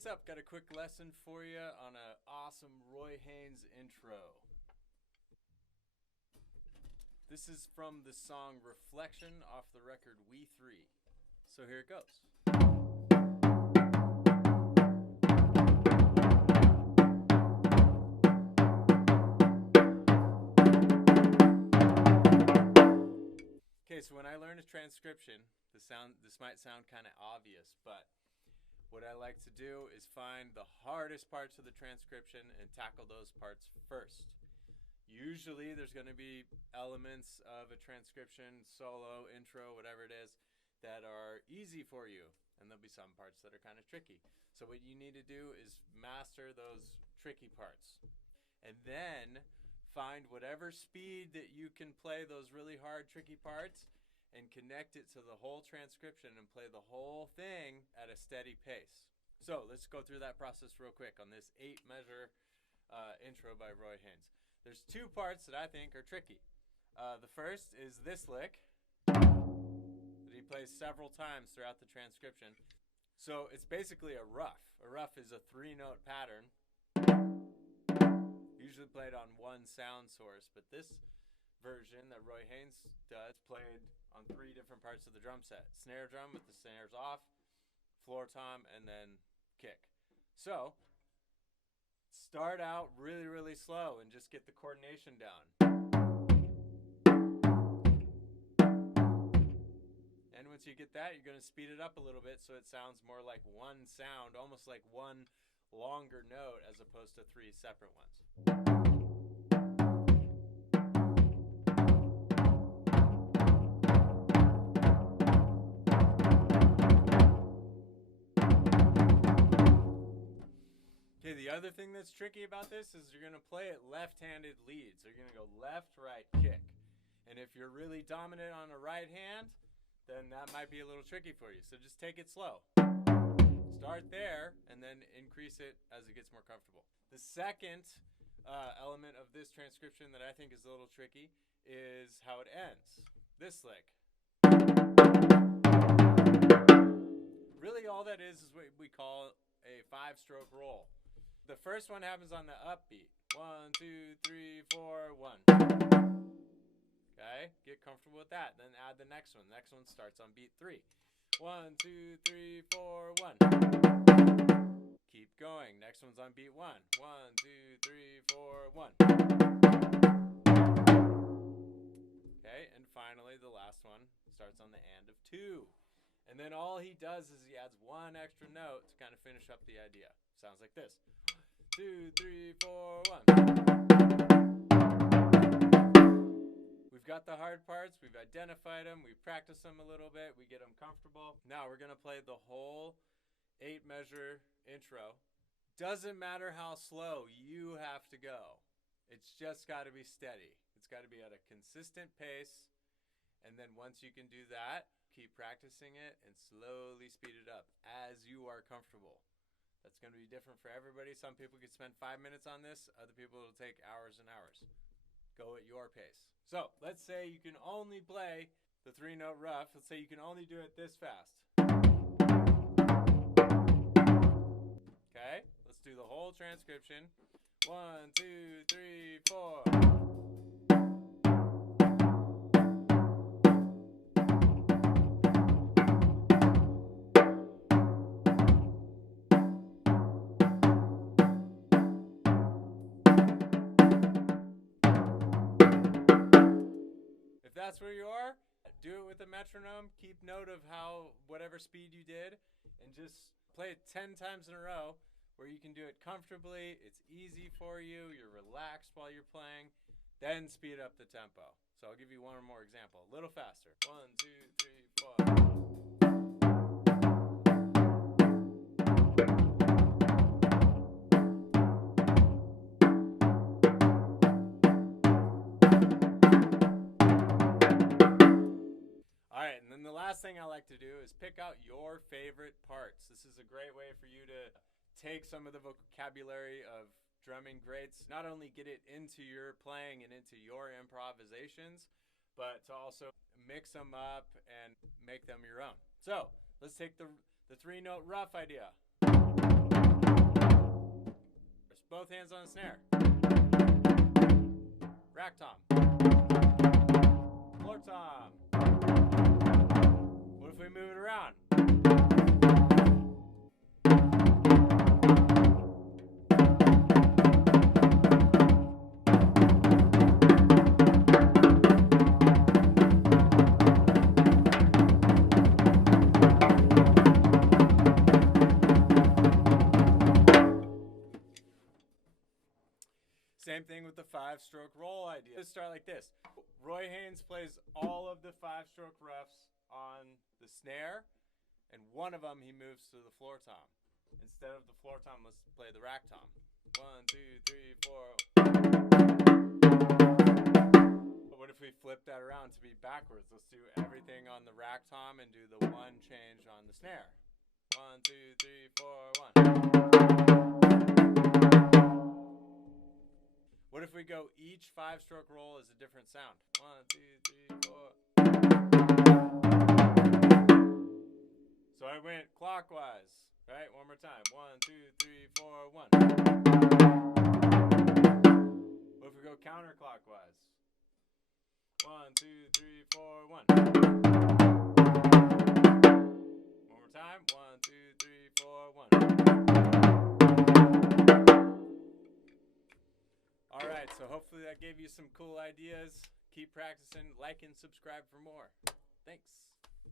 what's up? Got a quick lesson for you on an awesome Roy Haynes intro. This is from the song Reflection off the record We Three. So here it goes. Okay, so when I learn a transcription, this might sound kind of obvious, but what I like to do is find the hardest parts of the transcription and tackle those parts first. Usually there's going to be elements of a transcription, solo, intro, whatever it is, that are easy for you, and there'll be some parts that are kind of tricky. So what you need to do is master those tricky parts, and then find whatever speed that you can play those really hard, tricky parts, and connect it to the whole transcription and play the whole thing at a steady pace. So let's go through that process real quick on this 8-measure intro by Roy Haynes. There's 2 parts that I think are tricky. The first is this lick that he plays several times throughout the transcription. So it's basically a ruff. A ruff is a 3-note pattern, usually played on one sound source, but this version that Roy Haynes does played on 3 different parts of the drum set. Snare drum with the snares off, floor tom, and then kick. So start out really, really slow and just get the coordination down. And once you get that, you're going to speed it up a little bit so it sounds more like one sound, almost like one longer note as opposed to 3 separate ones. Okay, the other thing that's tricky about this is you're going to play it left-handed lead. So you're going to go left, right, kick. And if you're really dominant on the right hand, then that might be a little tricky for you. So just take it slow. Start there and then increase it as it gets more comfortable. The second element of this transcription that I think is a little tricky is how it ends. This lick. Really all that is what we call a 5-stroke roll. The first one happens on the upbeat. 1, 2, 3, 4, 1. Okay, get comfortable with that. Then add the next one. The next one starts on beat 3. 1, 2, 3, 4, 1. Keep going. Next one's on beat 1. 1, 2, 3, 4, 1. Okay, and finally the last one starts on the and of 2. And then all he does is he adds one extra note to kind of finish up the idea. Sounds like this. 2, 3, 4, 1. We've got the hard parts, we've identified them, we've practiced them a little bit, we get them comfortable. Now we're going to play the whole 8-measure intro. Doesn't matter how slow you have to go. It's just got to be steady. It's got to be at a consistent pace. And then once you can do that, keep practicing it and slowly speed it up as you are comfortable. That's going to be different for everybody. Some people could spend 5 minutes on this. Other people it'll take hours and hours. Go at your pace. So let's say you can only play the 3-note ruff. Let's say you can only do it this fast. Okay, let's do the whole transcription. 1, 2, 3, 4. If that's where you are, do it with a metronome. Keep note of whatever speed you did, and just play it 10 times in a row where you can do it comfortably. It's easy for you. You're relaxed while you're playing. Then speed up the tempo. So I'll give you one more example. A little faster. 1, 2, 3, 4. Alright, and then the last thing I like to do is pick out your favorite parts. This is a great way for you to take some of the vocabulary of drumming greats, not only get it into your playing and into your improvisations, but to also mix them up and make them your own. So let's take the 3-note ruff idea. both hands on the snare. Rack tom. Floor tom. What if we move it around? Same thing with the 5-stroke roll idea. Let's start like this. Roy Haynes plays all of the 5-stroke roughs on the snare, and one of them he moves to the floor tom. Instead of the floor tom, let's play the rack tom. 1, 2, 3, 4. But what if we flip that around to be backwards? Let's do everything on the rack tom and do the one change on the snare. 1, 2, 3, 4, 1. What if we go each 5-stroke roll is a different sound? 1, 2, 3, 4. So I went clockwise, right? One more time. 1, 2, 3, 4, 1. What if we go counterclockwise? 1, 2, 3, 4, 1. One more time. 1, 2, 3, 4, 1. All right, so hopefully that gave you some cool ideas. Keep practicing, like and subscribe for more. Thanks.